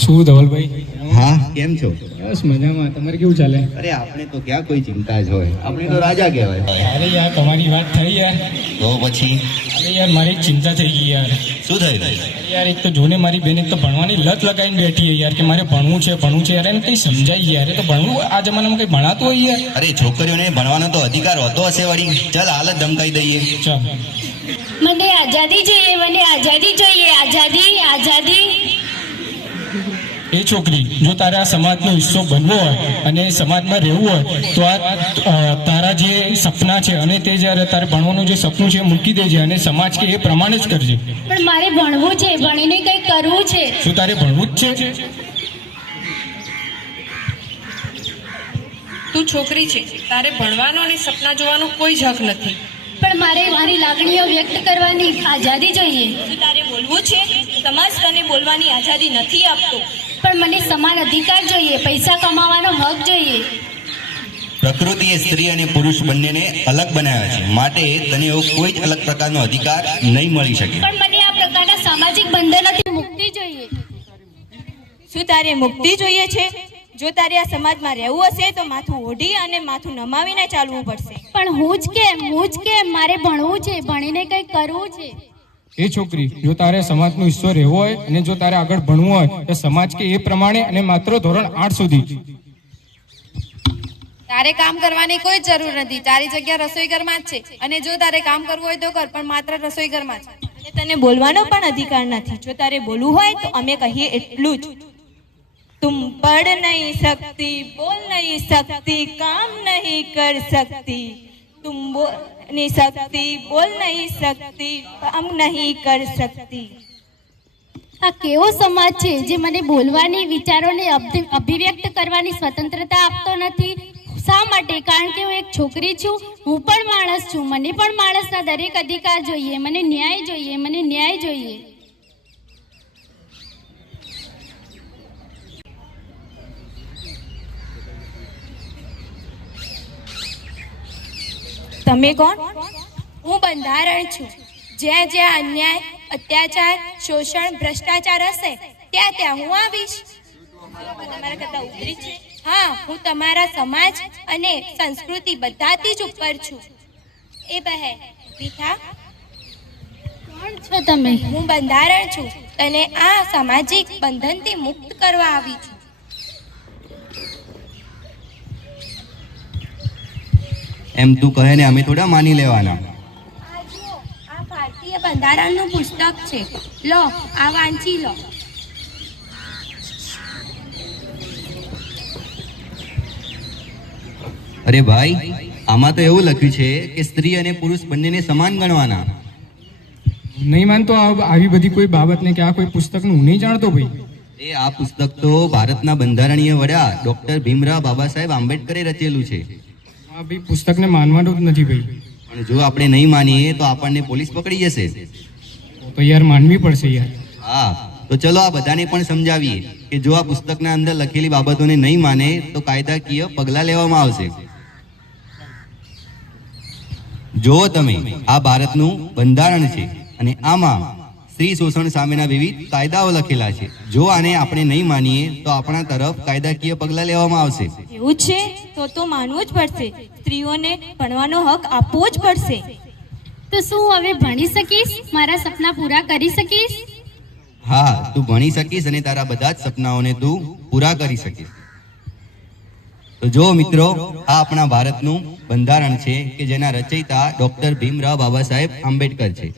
શું ધવલભાઈ? હા, કેમ છો? બસ મજામાં. તમારે કેવું ચાલે? અરે આપણે તો ક્યાં કોઈ ચિંતા જ હોય, આપણે તો રાજા કહેવાય. અરે યાર તમારી વાત થઈ યાર. તો પછી અરે યાર મારી ચિંતા થઈ ગઈ યાર. શું થયું? યાર એક તો જોને મારી બેન એક તો ભણવાની લત લગાવીને બેઠી છે યાર, કે મારે ભણવું છે યાર. એને કંઈ સમજાય યાર, એ તો ભણવું આ જમાનામાં કંઈ ભણાતું હોય યાર. અરે છોકરીઓને ભણવાનો તો અધિકાર હોતો હશે વળી. ચાલ હાલત ધમકાઈ દઈએ. ચાલ. મને આઝાદી જોઈએ, મને આઝાદી જોઈએ, આઝાદી આઝાદી. એ છોકરી, જો તારે આ સમાજનો હિસ્સો બનવો હોય અને સમાજમાં રહેવું હોય તો આ તારા જે સપના છે અને તે જ્યારે તારે ભણવાનું જે સપનું છે એ મૂકી દેજે અને સમાજ કે એ પ્રમાણે જ કરજે. પણ મારે ભણવું છે, ભણીને કંઈક કરવું છે. શું તારે ભણવું જ છે? તું છોકરી છે, તારે ભણવાનો અને સપના જોવાનો કોઈ જ હક નથી. પણ મારે મારી લાગણીઓ વ્યક્ત કરવાની આઝાદી જોઈએ. તારે બોલવું છે, સમાજ તને બોલવાની આઝાદી નથી આપતો. પણ મને સમાન અધિકાર જોઈએ, પૈસા કમાવાનો હક જોઈએ. પ્રકૃતિએ સ્ત્રી અને પુરુષ બંનેને અલગ બનાવ્યા છે, માટે તને એવો કોઈ જ અલગ પ્રકારનો અધિકાર નહીં મળી શકે. પણ મને આ પ્રકારના સામાજિક બંધનોથી મુક્તિ જોઈએ. શું તારે મુક્તિ જોઈએ છે? જો તારે આ સમાજમાં રહેવું હશે તો માથું ઓઢી અને માથું નમાવીને ચાલવું પડશે. પણ હું જ કેમ મારે ભણવું છે, ભણીને કંઈક કરવું છે. એ છોકરી, જો તારે સમાજનો હિસ્સો રહેવો હોય અને જો તારે આગળ ભણવું હોય તો સમાજ કે એ પ્રમાણે અને માત્ર ધોરણ 8 સુધી. તારે કામ કરવાની કોઈ જરૂર નથી. તારી જગ્યા રસોઈ ઘરમાં જ છે અને જો તારે કામ કરવું હોય તો કર, પણ માત્ર રસોઈ ઘરમાં જ. અને તને બોલવાનો પણ અધિકાર નથી. જો તારે બોલવું હોય તો અમે કહીએ એટલું જ. तुम पढ़ नहीं सकती, बोल नहीं सकती, काम नहीं कर सकती. तुम बोल नहीं सकती, बोल नहीं सकती, काम नहीं कर सकती. આ કેવો સમાજ છે જે મને બોલવાની, વિચારોને અભિવ્યક્ત કરવાની સ્વતંત્રતા આપતો નથી? શા માટે? કારણ કે હું એક છોકરી છું, હું પણ માણસ છું. મને પણ માણસના દરેક અધિકાર જોઈએ. મને ન્યાય જોઈએ, મને ન્યાય જોઈએ. તમે કોણ? હું બંધારણ છું. જ્યાં જ્યાં અન્યાય, અત્યાચાર, શોષણ, ભ્રષ્ટાચાર હશે ત્યાં ત્યાં હું આવીશ. તમારા કરતા ઉપરી છે? હા, હું તમારા સમાજ અને સંસ્કૃતિ બધાથી જ ઉપર છું. એ બહેન ભીખા, કોણ છો તમે? હું બંધારણ છું. તને આ સામાજિક બંધનથી મુક્ત કરવા આવી છું. એમ તું કહે ને અમે થોડા માની લેવાના. આ ભારતીય બંધારણનું પુસ્તક છે. લો, આ વાંચી લો. અરે ભાઈ, આમાં તો એવું લખ્યું છે કે સ્ત્રી અને પુરુષ બંનેને સમાન ગણવાના. નહીં માનતો આવી બધી કોઈ બાબતને કે આ કોઈ પુસ્તકનું હું નહીં જાણતો ભાઈ. આ પુસ્તક તો ભારતના બંધારણીય વડા ડોક્ટર ભીમરાવ બાબા સાહેબ આંબેડકરે રચેલું છે. આ ભાઈ પુસ્તકને માનવાનું જ નથી ભાઈ. પણ જો આપણે નહીં માનીએ તો આપણને પોલીસ પકડી જશે. તો યાર માનવી પડશે યાર. હા, તો ચલો આ બધાને પણ સમજાવીએ કે જો આ પુસ્તકના અંદર લખેલી બાબતોને નહીં માને તો કાયદાકીય પગલાં લેવામાં આવશે. જો તમે, આ ભારતનું બંધારણ છે અને આમાં સ્ત્રી શોષણ સામેના વિવિધ કાયદાઓ લખેલા છે. જો આને આપણે નહીં માનીએ તો આપણા તરફ કાયદાકીય પગલાં લેવામાં આવશે. એવું છે તો માનવું જ પડશે. સ્ત્રીઓને ભણવાનો હક આપવો જ પડશે. તો શું હું હવે ભણી શકીશ? મારા સપના પૂરા કરી શકીશ? હા, તું ભણી શકીશ અને તારા બધા જ સપનાઓને તું પૂરા કરી શકીશ. તો જો મિત્રો, આ આપણા ભારતનું બંધારણ છે કે જેના રચયિતા ડોક્ટર ભીમરાવ બાબા સાહેબ આંબેડકર છે.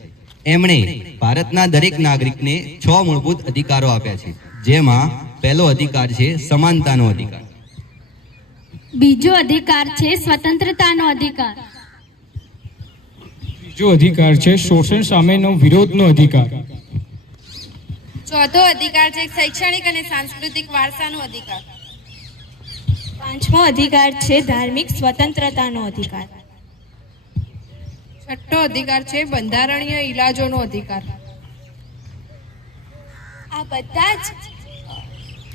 એમણે ભારતના દરેક નાગરિકને 6 મૂળભૂત અધિકારો આપ્યા છે, જેમાં પહેલો અધિકાર છે સમાનતાનો અધિકાર. બીજો અધિકાર છે સ્વતંત્રતાનો અધિકાર. બીજો અધિકાર છે શોષણ સામેનો વિરોધનો અધિકાર. ચોથો અધિકાર છે શૈક્ષણિક અને સાંસ્કૃતિક વારસાનો અધિકાર. પાંચમો અધિકાર છે ધાર્મિક સ્વતંત્રતાનો અધિકાર. છઠ્ઠો અધિકાર છે બંધારણીય ઇલાજોનો અધિકાર. આ બધા જ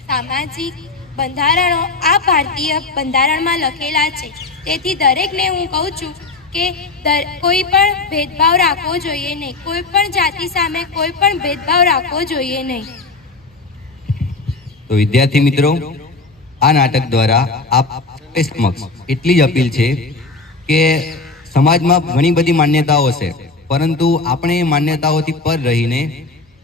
સામાજિક, બંધારણો આ ભારતીય બંધારણમાં લખેલા છે. તેથી દરેકને હું કહું છું કે કોઈ પણ ભેદભાવ રાખવો જોઈએ નહીં. કોઈ પણ જાતિ સામે કોઈ પણ ભેદભાવ રાખવો જોઈએ નહીં. તો વિદ્યાર્થી મિત્રો, આ નાટક દ્વારા આપ સમક્ષ એટલી જ અપીલ છે કે સમાજમાં ઘણી બધી માન્યતાઓ છે, પરંતુ આપણે એ માન્યતાઓથી પર રહીને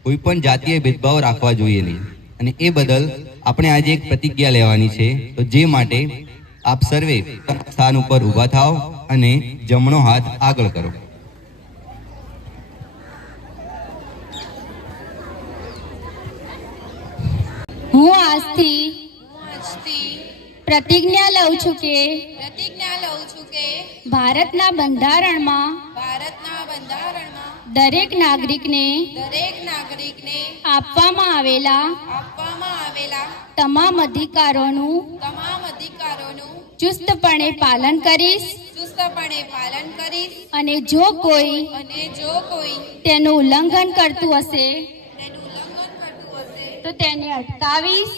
કોઈ પણ જાતીય ભેદભાવ રાખવા જોઈએ નહીં. અને એ બદલ આપણે આજે એક પ્રતિજ્ઞા લેવાની છે. તો જે માટે આપ સર્વે સ્થાન ઉપર ઊભા થાઓ અને જમણો હાથ આગળ કરો. હું આજથી આજથી પ્રતિજ્ઞા લઉં છું કે પ્રતિજ્ઞા લઉં છું કે ભારતના બંધારણમાં ભારતના બંધારણમાં દરેક નાગરિકને દરેક નાગરિકને આપવામાં આવેલા આપવામાં આવેલા તમામ અધિકારોનું તમામ અધિકારોનું ચુસ્તપણે પાલન કરીશ. ચુસ્તપણે પાલન કરીશ. અને જો કોઈ અને જો કોઈ તેનું ઉલ્લંઘન કરતું હશે તેનું ઉલ્લંઘન કરતું હશે તો તેને અટકાવીશ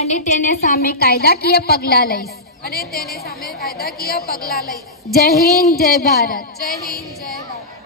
અને તેને સામે કાયદાકીય પગલાં લઈશ. અને તેને સામે કાયદાકીય પગલાં લઈશ. જય હિન્દ, જય ભારત. જય હિન્દ, જય ભારત.